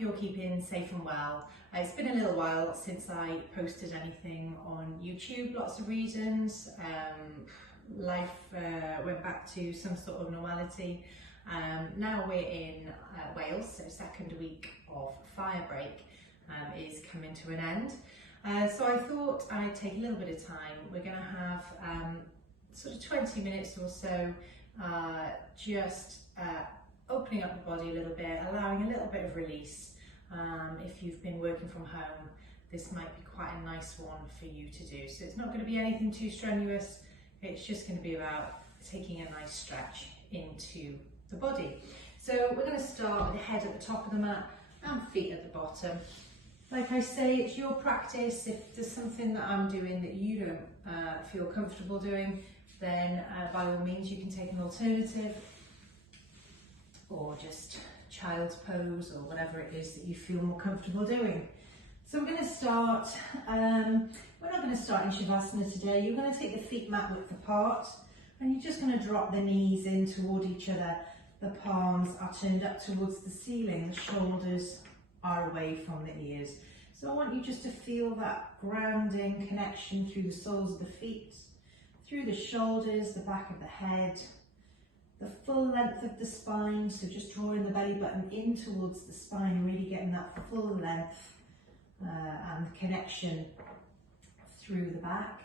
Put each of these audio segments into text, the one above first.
hope you're keeping safe and well. It's been a little while since I posted anything on YouTube, lots of reasons. Life went back to some sort of normality. Now we're in Wales, so second week of Firebreak is coming to an end. So I thought I'd take a little bit of time. We're going to have sort of 20 minutes or so just opening up the body a little bit, allowing a little bit of release. If you've been working from home, this might be quite a nice one for you to do. So it's not going to be anything too strenuous, it's just going to be about taking a nice stretch into the body. So we're going to start with the head at the top of the mat and feet at the bottom. Like I say, it's your practice. If there's something that I'm doing that you don't feel comfortable doing, then by all means you can take an alternative, or just child's pose, or whatever it is that you feel more comfortable doing. So we're going to start, we're not going to start in Shavasana today. You're going to take the feet mat width apart, and you're just going to drop the knees in toward each other. The palms are turned up towards the ceiling, the shoulders are away from the ears. So I want you just to feel that grounding connection through the soles of the feet, through the shoulders, the back of the head, the full length of the spine, so just drawing the belly button in towards the spine, really getting that full length and connection through the back.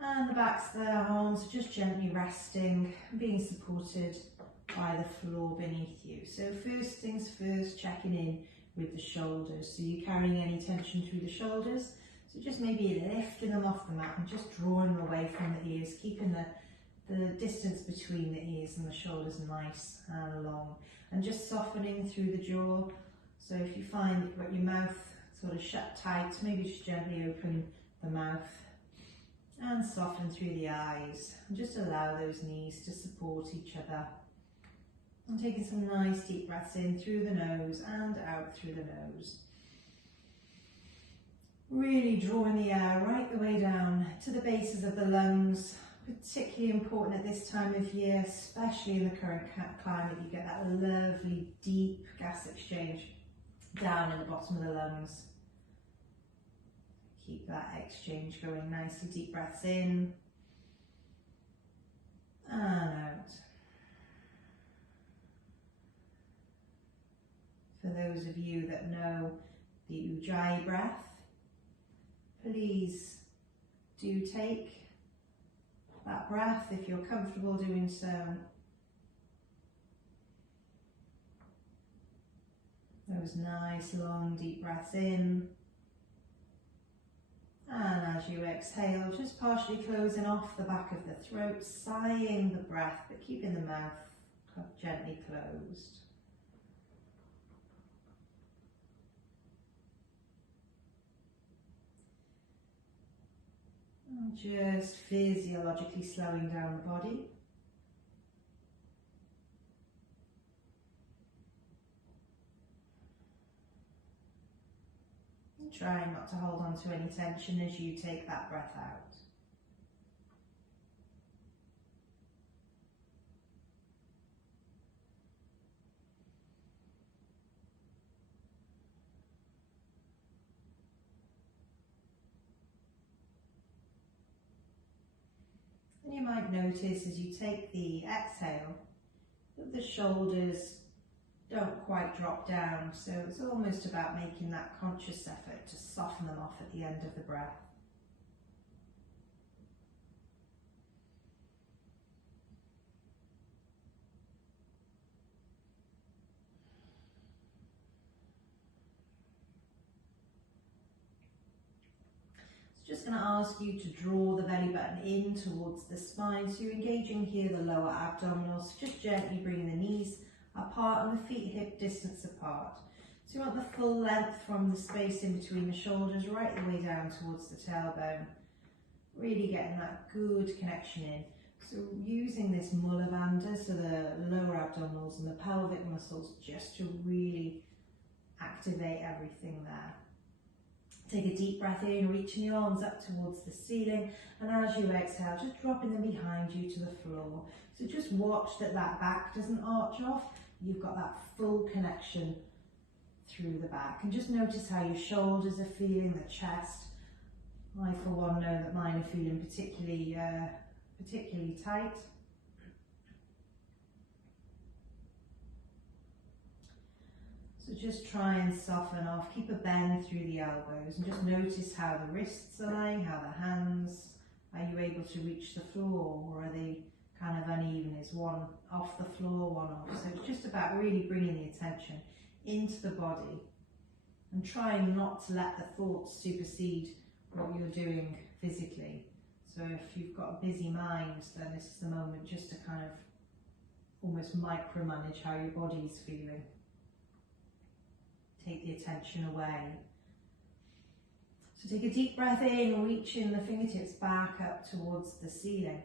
And the backs of the arms are just gently resting, being supported by the floor beneath you. So first things first, checking in with the shoulders. So you're carrying any tension through the shoulders, so just maybe lifting them off the mat and just drawing them away from the ears, keeping the distance between the ears and the shoulders nice and long, and just softening through the jaw. So if you find that you've got your mouth sort of shut tight, maybe just gently open the mouth and soften through the eyes, and just allow those knees to support each other. And taking some nice deep breaths in through the nose and out through the nose. Really drawing the air right the way down to the bases of the lungs. Particularly important at this time of year, especially in the current climate. You get that lovely deep gas exchange down in the bottom of the lungs. Keep that exchange going nicely. Deep breaths in and out. For those of you that know the Ujjayi breath, please do take that breath if you're comfortable doing so. Those nice long deep breaths in. And as you exhale, just partially closing off the back of the throat, sighing the breath, but keeping the mouth gently closed. Just physiologically slowing down the body. And trying not to hold on to any tension as you take that breath out. And you might notice as you take the exhale that the shoulders don't quite drop down, so it's almost about making that conscious effort to soften them off at the end of the breath. Just going to ask you to draw the belly button in towards the spine. So you're engaging here the lower abdominals. Just gently bring the knees apart and the feet hip distance apart. So you want the full length from the space in between the shoulders right the way down towards the tailbone. Really getting that good connection in. So using this Mula Bandha, so the lower abdominals and the pelvic muscles, just to really activate everything there. Take a deep breath in, reaching your arms up towards the ceiling, and as you exhale, just dropping them behind you to the floor. So just watch that that back doesn't arch off. You've got that full connection through the back. And just notice how your shoulders are feeling, the chest. I, for one, know that mine are feeling particularly tight. So just try and soften off, keep a bend through the elbows, and just notice how the wrists are lying, how the hands, are you able to reach the floor, or are they kind of uneven? Is one off the floor, one off? So it's just about really bringing the attention into the body and trying not to let the thoughts supersede what you're doing physically. So if you've got a busy mind, then this is the moment just to kind of almost micromanage how your body is feeling. Take the attention away. So take a deep breath in, reaching the fingertips back up towards the ceiling.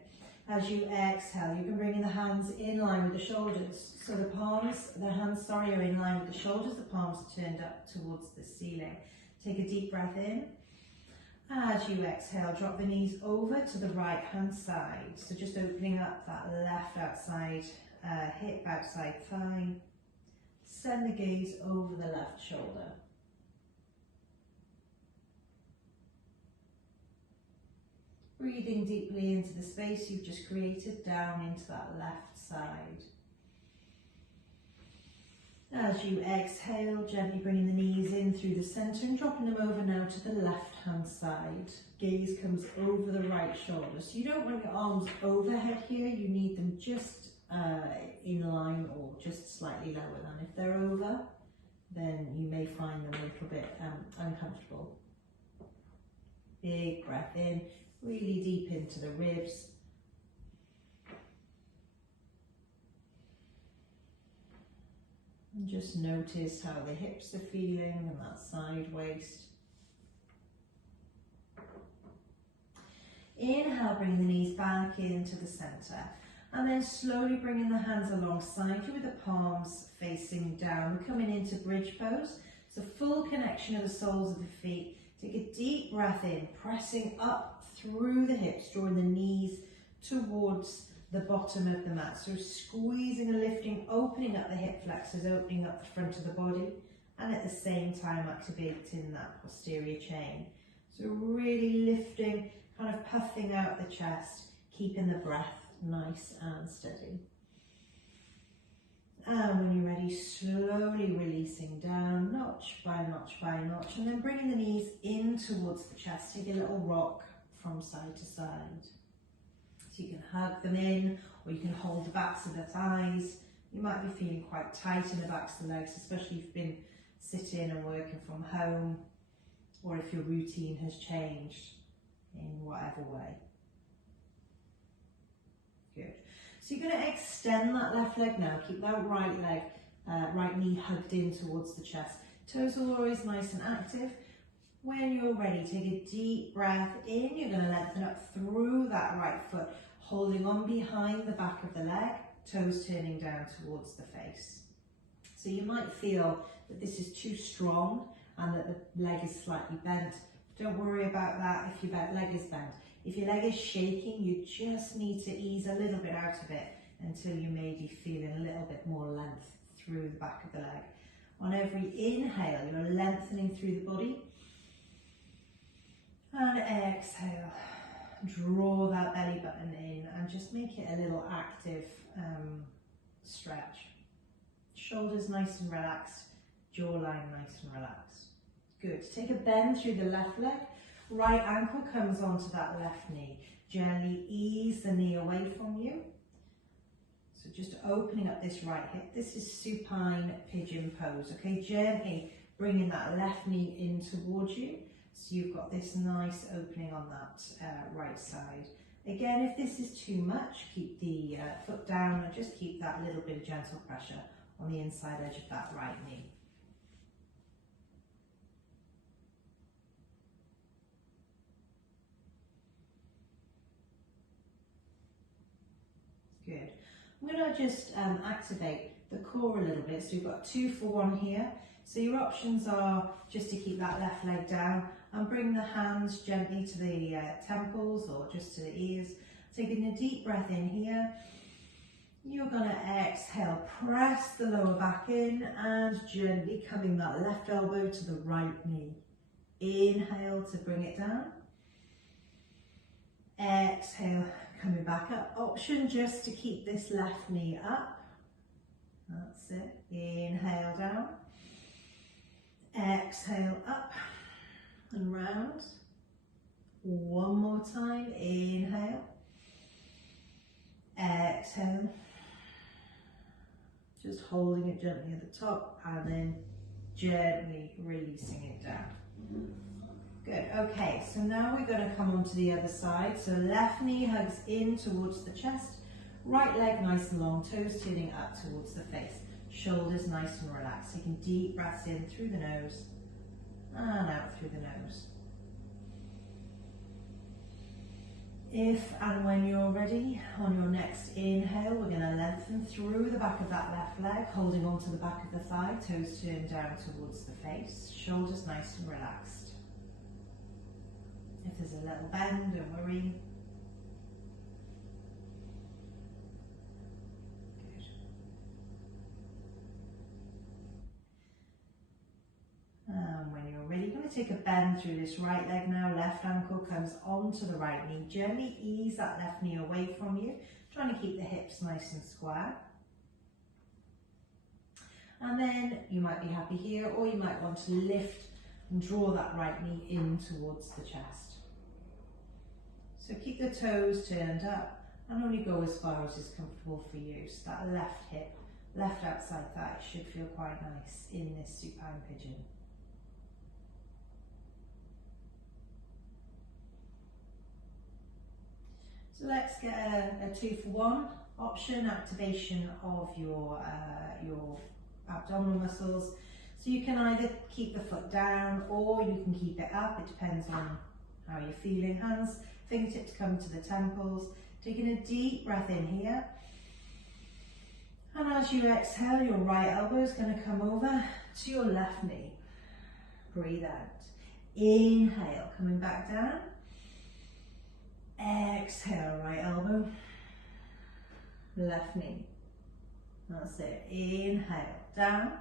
As you exhale, you can bring the hands in line with the shoulders. So the hands are in line with the shoulders, the palms turned up towards the ceiling. Take a deep breath in. As you exhale, drop the knees over to the right hand side. So just opening up that left outside hip, outside thigh. Send the gaze over the left shoulder. Breathing deeply into the space you've just created, down into that left side. As you exhale, gently bringing the knees in through the centre and dropping them over now to the left hand side. Gaze comes over the right shoulder. So you don't want your arms overhead here, you need them just in line or just slightly lower than. If they're over, then you may find them a little bit uncomfortable. Big breath in, really deep into the ribs. And just notice how the hips are feeling and that side waist. Inhale, bring the knees back into the centre. And then slowly bringing the hands alongside you with the palms facing down. We're coming into bridge pose. It's a full connection of the soles of the feet. Take a deep breath in, pressing up through the hips, drawing the knees towards the bottom of the mat. So squeezing and lifting, opening up the hip flexors, opening up the front of the body, and at the same time activating that posterior chain. So really lifting, kind of puffing out the chest, keeping the breath nice and steady. And when you're ready, slowly releasing down, notch by notch by notch, and then bringing the knees in towards the chest. Take a little rock from side to side. So you can hug them in, or you can hold the backs of the thighs. You might be feeling quite tight in the backs of the legs, especially if you've been sitting and working from home, or if your routine has changed in whatever way. Good. So you're going to extend that left leg now. Keep that right leg, right knee hugged in towards the chest. Toes are always nice and active. When you're ready, take a deep breath in. You're going to lengthen up through that right foot, holding on behind the back of the leg, toes turning down towards the face. So you might feel that this is too strong and that the leg is slightly bent. Don't worry about that if your leg is bent. If your leg is shaking, you just need to ease a little bit out of it until you may be feeling a little bit more length through the back of the leg. On every inhale, you're lengthening through the body. And exhale, draw that belly button in and just make it a little active stretch. Shoulders nice and relaxed, jawline nice and relaxed. Good. Take a bend through the left leg. Right ankle comes onto that left knee. Gently ease the knee away from you. So just opening up this right hip. This is supine pigeon pose. Okay, gently bringing that left knee in towards you. So you've got this nice opening on that right side. Again, if this is too much, keep the foot down and just keep that little bit of gentle pressure on the inside edge of that right knee. Good. I'm going to just activate the core a little bit. So we've got 2 for 1 here. So your options are just to keep that left leg down and bring the hands gently to the temples or just to the ears. Taking a deep breath in here You're going to exhale, press the lower back in and gently coming that left elbow to the right knee. Inhale to bring it down. Exhale, coming back up. Option just to keep this left knee up. That's it. Inhale down. Exhale up and round. One more time. Inhale. Exhale. Just holding it gently at the top and then gently releasing it down. Good, okay, so now we're going to come on to the other side. So left knee hugs in towards the chest, right leg nice and long, toes turning up towards the face, shoulders nice and relaxed. Taking deep breaths in through the nose and out through the nose. If and when you're ready, on your next inhale, we're going to lengthen through the back of that left leg, holding onto the back of the thigh, toes turned down towards the face, shoulders nice and relaxed. If there's a little bend, don't worry. Good. And when you're ready, you're going to take a bend through this right leg now. Left ankle comes onto the right knee. Gently ease that left knee away from you, trying to keep the hips nice and square. And then you might be happy here, or you might want to lift and draw that right knee in towards the chest. So keep the toes turned up and only go as far as is comfortable for you. So that left hip, left outside thigh should feel quite nice in this supine pigeon. So let's get a 2-for-1 option, activation of your abdominal muscles. So you can either keep the foot down or you can keep it up. It depends on how you're feeling. Hands, fingertips come to the temples. Taking a deep breath in here. And as you exhale, your right elbow is going to come over to your left knee. Breathe out. Inhale, coming back down. Exhale, right elbow, left knee. That's it. Inhale, down.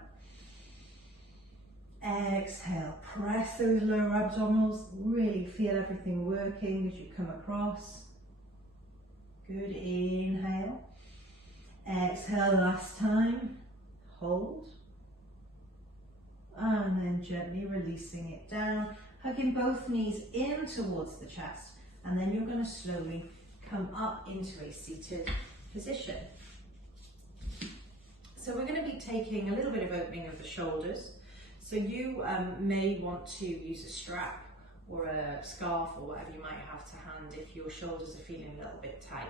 Exhale, press those lower abdominals. Really feel everything working as you come across. Good. Inhale. Exhale, last time. Hold. And then gently releasing it down. Hugging both knees in towards the chest. And then you're going to slowly come up into a seated position. So we're going to be taking a little bit of opening of the shoulders. So you may want to use a strap or a scarf or whatever you might have to hand if your shoulders are feeling a little bit tight.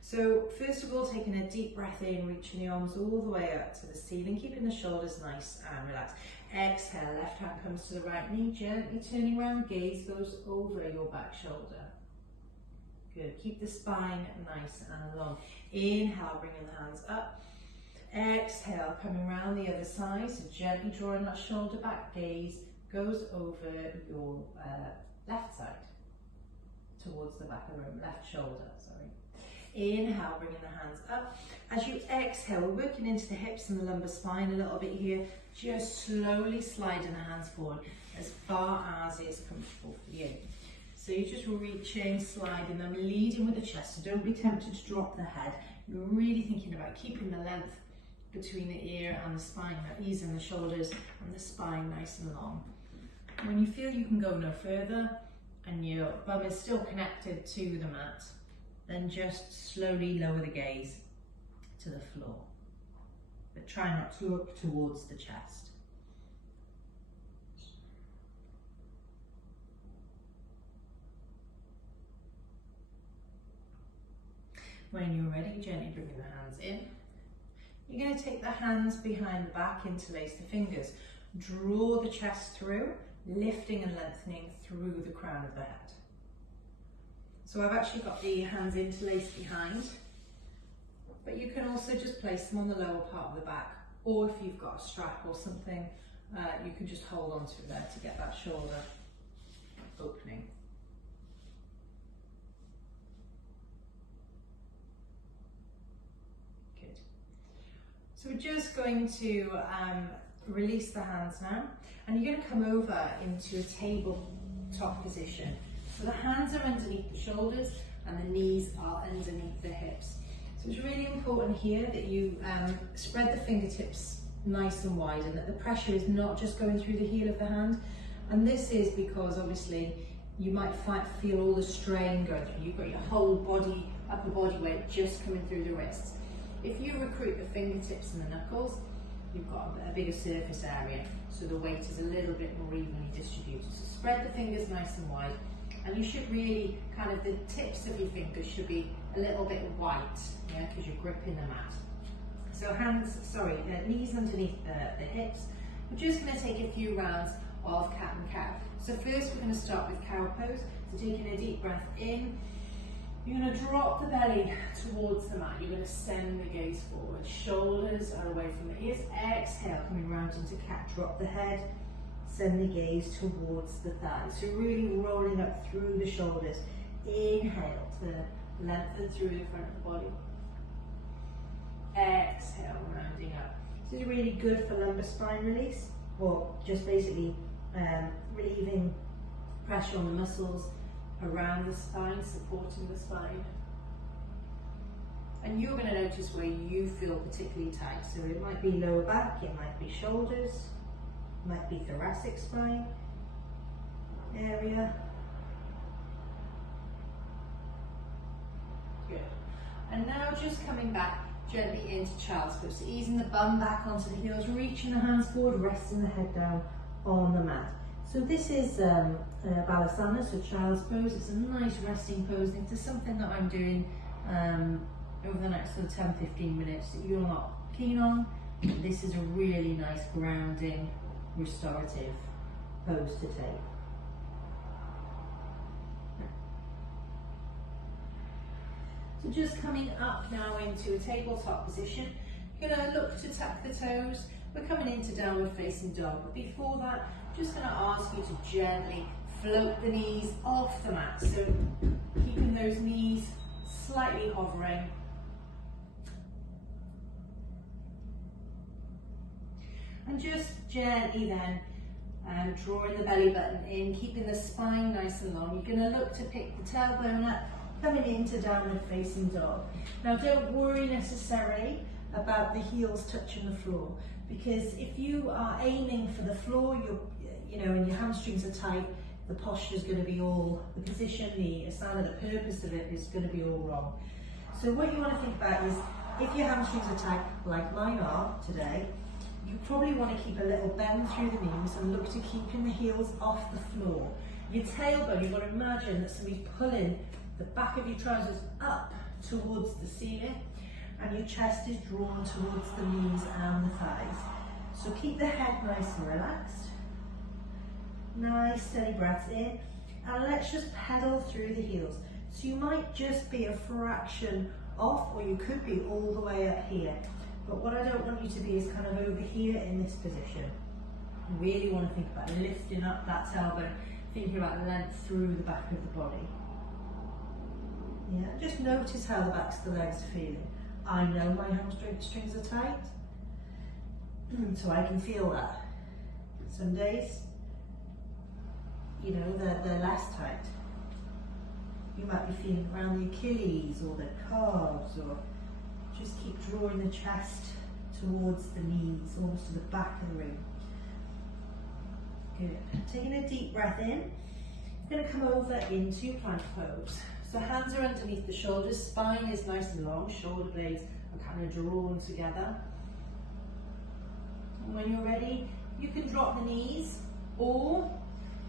So first of all, taking a deep breath in, reaching the arms all the way up to the ceiling, keeping the shoulders nice and relaxed. Exhale, left hand comes to the right knee, gently turning around, gaze goes over your back shoulder. Good, keep the spine nice and long. Inhale, bringing the hands up. Exhale, coming around the other side, so gently drawing that shoulder back, gaze goes over your left side, towards the back of the room, left shoulder, sorry. Inhale, bringing the hands up. As you exhale, we're working into the hips and the lumbar spine a little bit here, just slowly sliding the hands forward as far as is comfortable for you. So you're just reaching, sliding them, leading with the chest, so don't be tempted to drop the head. You're really thinking about keeping the length between the ear and the spine, easing the shoulders and the spine nice and long. When you feel you can go no further and your bum is still connected to the mat, then just slowly lower the gaze to the floor. But try not to look towards the chest. When you're ready, gently bringing the hands in. You're going to take the hands behind the back, interlace the fingers. Draw the chest through, lifting and lengthening through the crown of the head. So I've actually got the hands interlaced behind, but you can also just place them on the lower part of the back, or if you've got a strap or something, you can just hold on to it there to get that shoulder opening. So we're just going to release the hands now, and you're going to come over into a tabletop position. So the hands are underneath the shoulders and the knees are underneath the hips. So it's really important here that you spread the fingertips nice and wide, and that the pressure is not just going through the heel of the hand. And this is because obviously you might feel all the strain going through. You've got your whole body, upper body weight just coming through the wrists. If you recruit the fingertips and the knuckles, you've got a bigger surface area, so the weight is a little bit more evenly distributed. So spread the fingers nice and wide, and you should really kind of, the tips of your fingers should be a little bit white, yeah, because you're gripping the mat. So knees underneath the hips. We're just going to take a few rounds of cat and cow. So first we're going to start with cow pose. So taking a deep breath in, you're going to drop the belly towards the mat. You're going to send the gaze forward. Shoulders are away from the ears. Exhale, coming round into cat. Drop the head, send the gaze towards the thighs. So really rolling up through the shoulders. Inhale to lengthen through the front of the body. Exhale, rounding up. This is really good for lumbar spine release, or just basically relieving pressure on the muscles around the spine, supporting the spine. And you're going to notice where you feel particularly tight. So it might be lower back, it might be shoulders, it might be thoracic spine area. Good. And now just coming back gently into child's pose. So easing the bum back onto the heels, reaching the hands forward, resting the head down on the mat. So this is balasana, so child's pose. It's a nice resting pose. And if there's something that I'm doing over the next sort of 10-15 minutes that you're not keen on, this is a really nice grounding, restorative pose to take. So just coming up now into a tabletop position, you're going to look to tuck the toes. We're coming into downward facing dog, but before that, I'm just going to ask you to gently float the knees off the mat. So keeping those knees slightly hovering. And just gently then drawing the belly button in, keeping the spine nice and long. You're going to look to pick the tailbone up, coming into downward facing dog. Now don't worry necessarily about the heels touching the floor, because if you are aiming for the floor, and your hamstrings are tight, the posture is going to be all, the position, the assignment, the purpose of it is going to be all wrong. So what you want to think about is, if your hamstrings are tight, like mine are today, you probably want to keep a little bend through the knees and look to keeping the heels off the floor. Your tailbone, you want to imagine that somebody's pulling the back of your trousers up towards the ceiling, and your chest is drawn towards the knees and the thighs. So keep the head nice and relaxed. Nice steady breaths in, and let's just pedal through the heels. So you might just be a fraction off, or you could be all the way up here. But what I don't want you to be is kind of over here in this position. You really want to think about lifting up that tailbone, thinking about length through the back of the body. Yeah, just notice how the backs of the legs are feeling. I know my hamstrings are tight, so I can feel that. Some days, they're less tight. You might be feeling around the Achilles or the calves, or just keep drawing the chest towards the knees, almost to the back of the room. Good. Taking a deep breath in, you're going to come over into plank pose. So hands are underneath the shoulders, spine is nice and long, shoulder blades are kind of drawn together. And when you're ready, you can drop the knees, or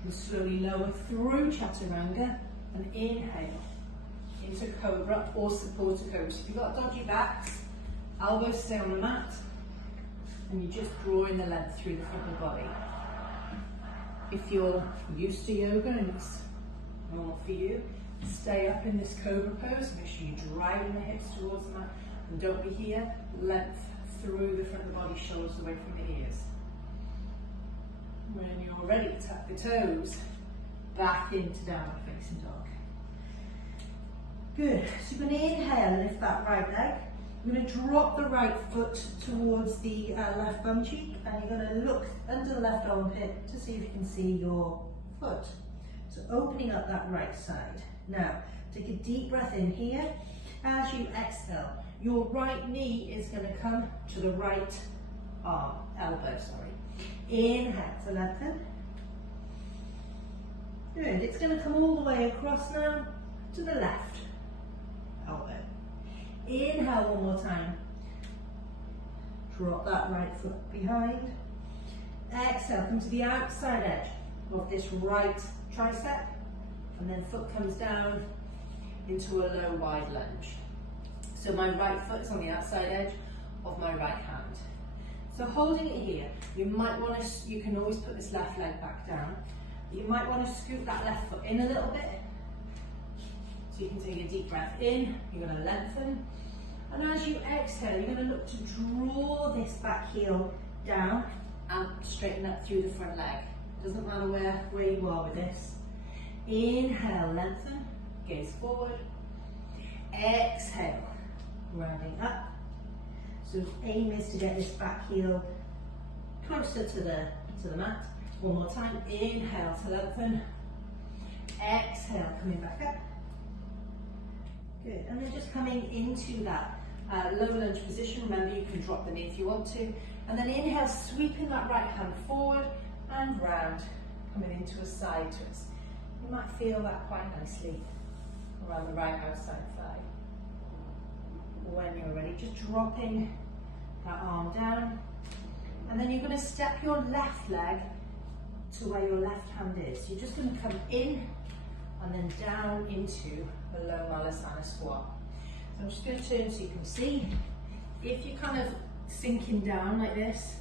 you slowly lower through chaturanga and inhale into cobra or supporter pose. If you've got dodgy backs, elbows stay on the mat, and you're just drawing the length through the front of the body. If you're used to yoga and it's normal for you, stay up in this cobra pose. Make sure you're driving the hips towards the mat, and don't be here. Length through the front of the body, shoulders away from the ears. When you're ready, tuck the toes back into downward facing dog. Good. So you're going to inhale, lift that right leg. You're going to drop the right foot towards the left bum cheek, and you're going to look under the left armpit to see if you can see your foot. So opening up that right side. Now, take a deep breath in here. As you exhale, your right knee is going to come to the right elbow, sorry. Inhale to lengthen. Good, it's going to come all the way across now to the left elbow. Inhale one more time. Drop that right foot behind. Exhale, come to the outside edge of this right tricep, and then foot comes down into a low wide lunge. So my right foot's on the outside edge of my right hand. So holding it here, you can always put this left leg back down. You might want to scoot that left foot in a little bit. So you can take a deep breath in, you're going to lengthen. And as you exhale, you're going to look to draw this back heel down and straighten up through the front leg. Doesn't matter where you are with this. Inhale, lengthen, gaze forward. Exhale, rounding up. So aim is to get this back heel closer to the mat. One more time. Inhale to lengthen. Exhale, coming back up. Good. And then just coming into that low lunge position. Remember, you can drop the knee if you want to. And then inhale, sweeping that right hand forward and round, coming into a side twist. You might feel that quite nicely around the right outside thigh. When you're ready, just dropping that arm down. And then you're going to step your left leg to where your left hand is. You're just going to come in and then down into the low malasana squat. So I'm just going to turn so you can see. If you're kind of sinking down like this,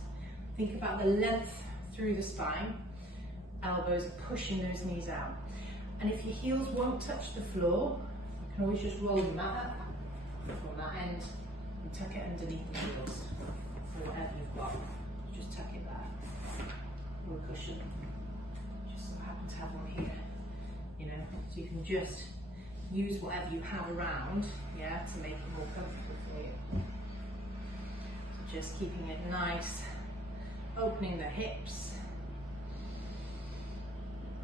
think about the length through the spine. Elbows are pushing those knees out. And if your heels won't touch the floor, you can always just roll your mat up from that end and tuck it underneath the heels for whatever you've got. Just tuck it back, or a cushion. Just so I happen to have one here, you know, so you can just use whatever you have around, yeah, to make it more comfortable for you. So just keeping it nice, opening the hips,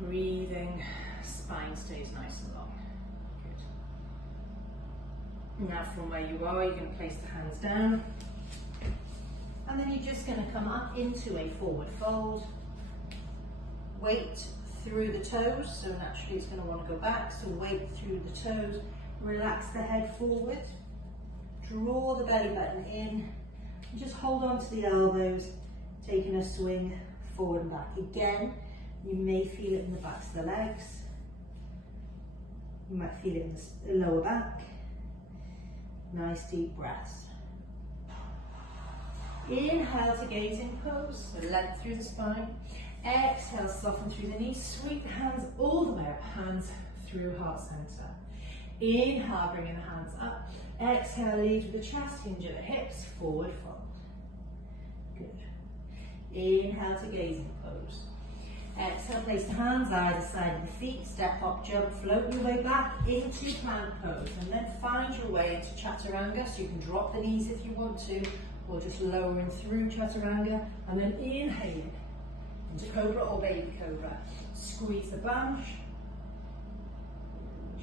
breathing, spine stays nice and long. Good. Now from where you are, you're going to place the hands down, and then you're just going to come up into a forward fold. Weight through the toes, so naturally it's going to want to go back, so weight through the toes. Relax the head forward, draw the belly button in, and just hold on to the elbows, taking a swing forward and back. Again, you may feel it in the backs of the legs, you might feel it in the lower back. Nice deep breaths. Inhale to gazing pose, so length through the spine. Exhale, soften through the knees, sweep the hands all the way up, hands through heart center. Inhale, bringing the hands up. Exhale, lead with the chest, hinge at the hips, forward fold. Good. Inhale to gazing pose. Exhale, place the hands either side of the feet, step hop, jump, float your way back into plank pose, and then find your way into chaturanga. So you can drop the knees if you want to, or just lowering through chaturanga, and then inhale into cobra or baby cobra. Squeeze the bunch,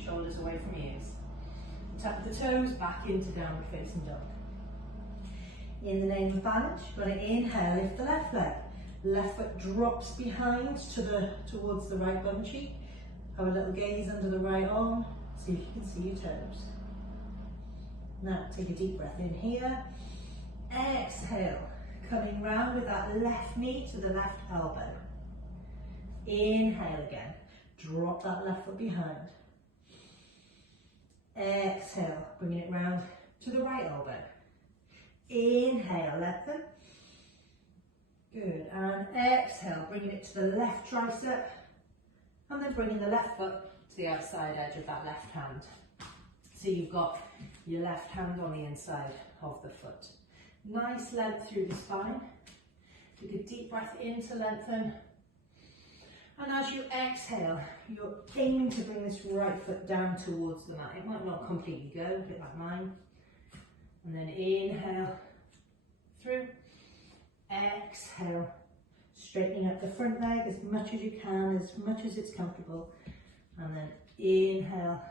shoulders away from ears. Tap the toes back into downward facing dog. In the name of balance, you're going to inhale, lift the left leg. Left foot drops behind towards the right bum cheek. Have a little gaze under the right arm. See if you can see your toes. Now take a deep breath in here. Exhale, coming round with that left knee to the left elbow. Inhale again. Drop that left foot behind. Exhale, bringing it round to the right elbow. Inhale, lengthen. Good, and exhale, bringing it to the left tricep, and then bringing the left foot to the outside edge of that left hand. So you've got your left hand on the inside of the foot. Nice length through the spine. Take a deep breath in to lengthen. And as you exhale, you're aiming to bring this right foot down towards the mat. It might not completely go, a bit like mine. And then inhale through, exhale, straightening up the front leg as much as you can, as much as it's comfortable. And then inhale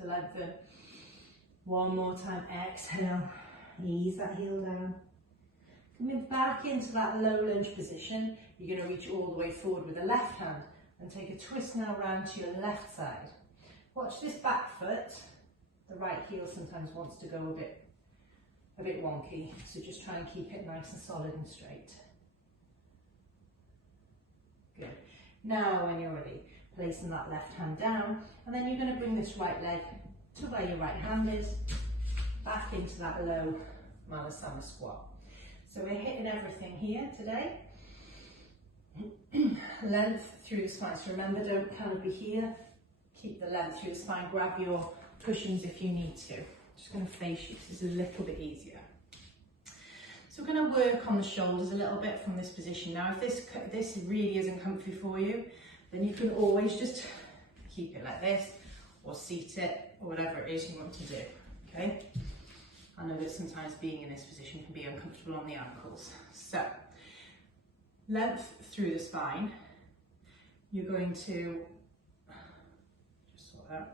to lengthen. One more time, exhale, ease that heel down. Coming back into that low lunge position, you're going to reach all the way forward with the left hand and take a twist now round to your left side. Watch this back foot. The right heel sometimes wants to go a bit wonky, so just try and keep it nice and solid and straight. Good. Now when you're ready, placing that left hand down, and then you're going to bring this right leg to where your right hand is, back into that low Malasana squat. So we're hitting everything here today. Length through the spine, so remember, don't kind of be here, keep the length through the spine, grab your cushions if you need to. Just going to face you, this is a little bit easier. So we're going to work on the shoulders a little bit from this position. Now if this really isn't comfy for you, then you can always just keep it like this, or seat it, or whatever it is you want to do, okay? I know that sometimes being in this position can be uncomfortable on the ankles. So, length through the spine. You're going to, just sort out.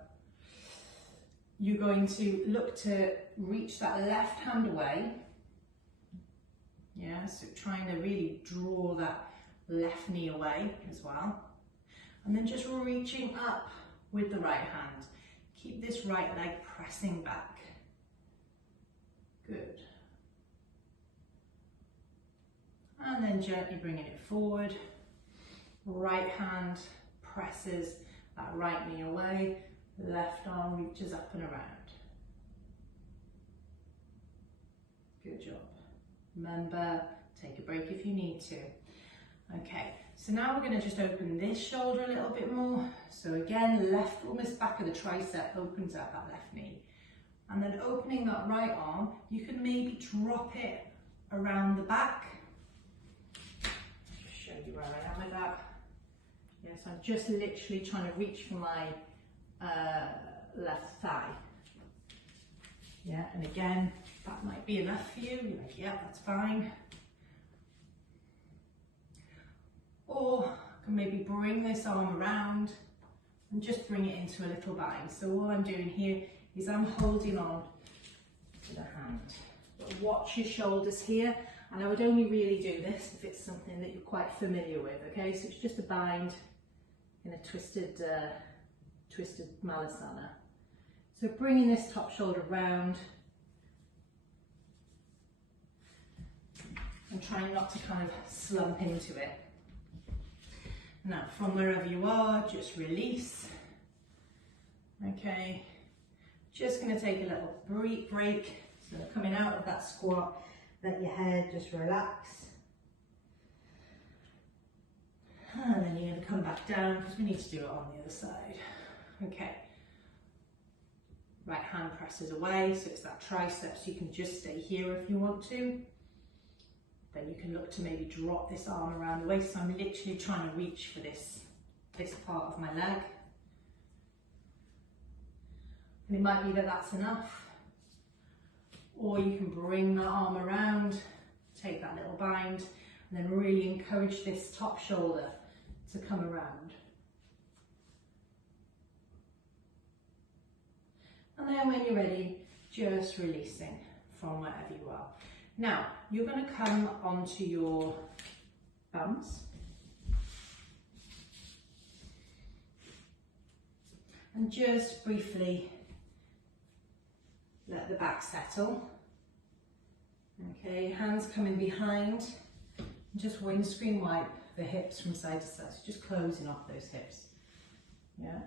You're going to look to reach that left hand away. Yeah, so trying to really draw that left knee away as well. And then just reaching up with the right hand. Keep this right leg pressing back. Good. And then gently bringing it forward. Right hand presses that right knee away. Left arm reaches up and around. Good job. Remember, take a break if you need to. Okay, so now we're going to just open this shoulder a little bit more. So again, left, almost back of the tricep opens up that left knee. And then opening that right arm, you can maybe drop it around the back. I'll just show you where I am with that. Yes, I'm just literally trying to reach for my left thigh. Yeah, and again, that might be enough for you. You're like, yeah, that's fine. Or I can maybe bring this arm around and just bring it into a little bind. So all I'm doing here is I'm holding on to the hand. But watch your shoulders here, and I would only really do this if it's something that you're quite familiar with, okay? So it's just a bind in a twisted Malasana. So bringing this top shoulder round and trying not to kind of slump into it. Now, from wherever you are, just release. Okay, just going to take a little break. So coming out of that squat, let your head just relax. And then you're going to come back down because we need to do it on the other side. Okay. Right hand presses away, so it's that triceps. You can just stay here if you want to. Then you can look to maybe drop this arm around the waist. So I'm literally trying to reach for this part of my leg. And it might be that that's enough. Or you can bring that arm around, take that little bind, and then really encourage this top shoulder to come around. And then when you're ready, just releasing from wherever you are. Now, you're going to come onto your bums. And just briefly let the back settle. Okay, hands coming behind. Just windscreen wipe the hips from side to side. So just closing off those hips. Yeah.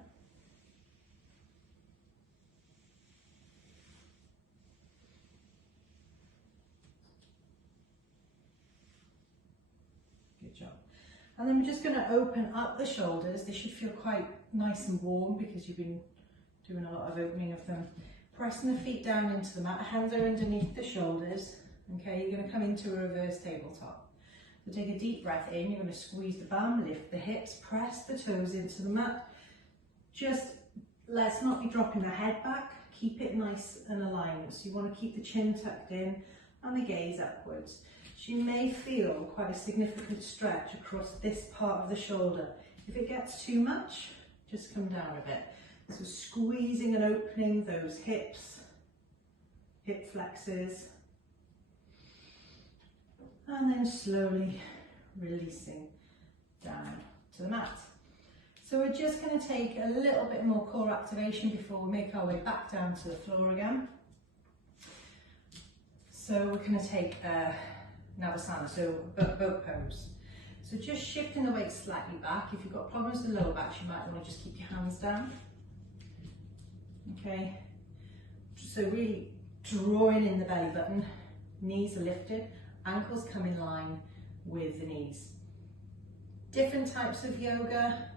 Good job. And then we're just going to open up the shoulders. They should feel quite nice and warm because you've been doing a lot of opening of them. Pressing the feet down into the mat, hands are underneath the shoulders. Okay, you're going to come into a reverse tabletop. So take a deep breath in, you're going to squeeze the bum, lift the hips, press the toes into the mat. Just let's not be dropping the head back, keep it nice and aligned. So you want to keep the chin tucked in and the gaze upwards. So you may feel quite a significant stretch across this part of the shoulder. If it gets too much, just come down a bit. So squeezing and opening those hips, hip flexors, and then slowly releasing down to the mat. So we're just going to take a little bit more core activation before we make our way back down to the floor again. So we're going to take Navasana, so boat pose. So just shifting the weight slightly back. If you've got problems with the lower back, you might want to just keep your hands down. Okay, so really drawing in the belly button, knees are lifted, ankles come in line with the knees. Different types of yoga,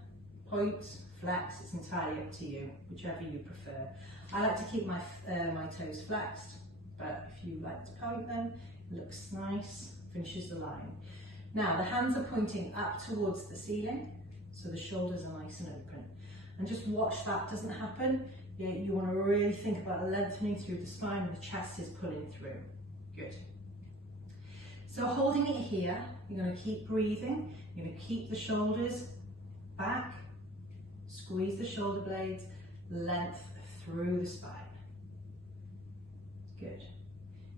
point, flex, it's entirely up to you, whichever you prefer. I like to keep my toes flexed, but if you like to point them, it looks nice, finishes the line. Now the hands are pointing up towards the ceiling, so the shoulders are nice and open. And just watch that doesn't happen. You want to really think about lengthening through the spine and the chest is pulling through. Good. So holding it here, you're going to keep breathing. You're going to keep the shoulders back, squeeze the shoulder blades, length through the spine. Good.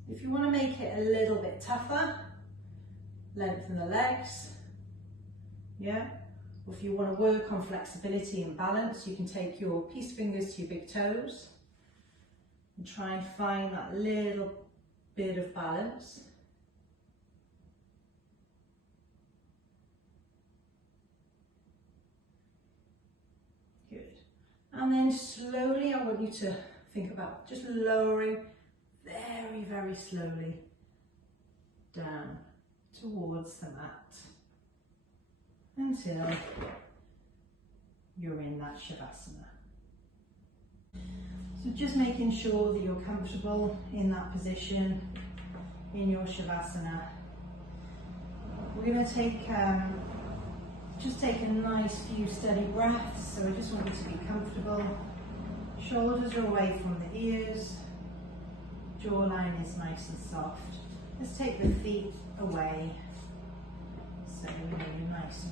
If you want to make it a little bit tougher, lengthen the legs. Yeah. Or if you want to work on flexibility and balance, you can take your peace fingers to your big toes and try and find that little bit of balance. Good. And then slowly, I want you to think about just lowering very, very slowly down towards the mat until you're in that Shavasana. So just making sure that you're comfortable in that position in your Shavasana. We're going to take just take a nice few steady breaths. So I just want you to be comfortable. Shoulders are away from the ears. Jawline is nice and soft. Let's take the feet away. So you're nice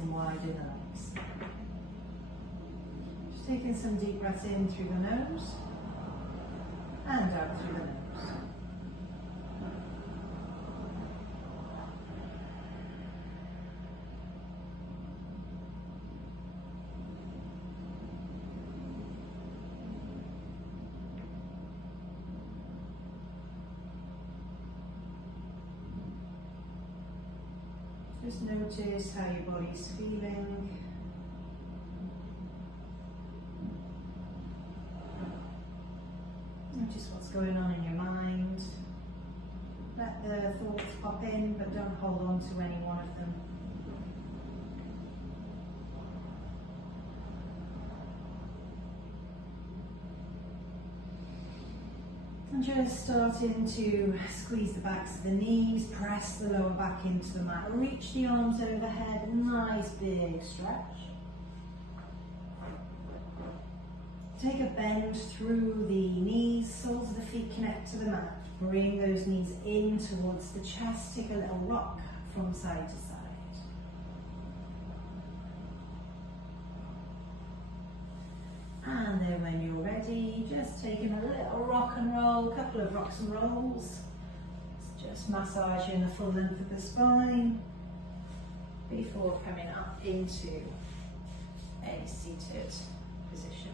and wide in the legs. Just taking some deep breaths in through the nose and out through the nose. Just notice how your body's feeling. Notice what's going on in your mind. Let the thoughts pop in, but don't hold on to any one of them. And just starting to squeeze the backs of the knees, press the lower back into the mat, reach the arms overhead, nice big stretch. Take a bend through the knees, soles of the feet connect to the mat. Bring those knees in towards the chest, take a little rock from side to side. And then when you're ready, just taking a little rock and roll, a couple of rocks and rolls. Just massaging the full length of the spine before coming up into a seated position.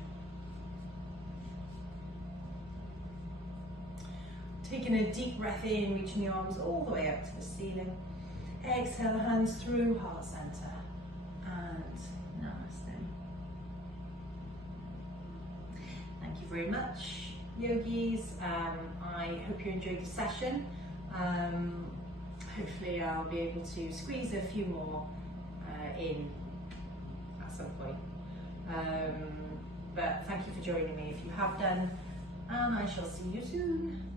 Taking a deep breath in, reaching the arms all the way up to the ceiling. Exhale, hands through heart center. And namaste. Thank you very much, yogis. I hope you enjoyed the session. Hopefully I'll be able to squeeze a few more in at some point. But thank you for joining me if you have done, and I shall see you soon.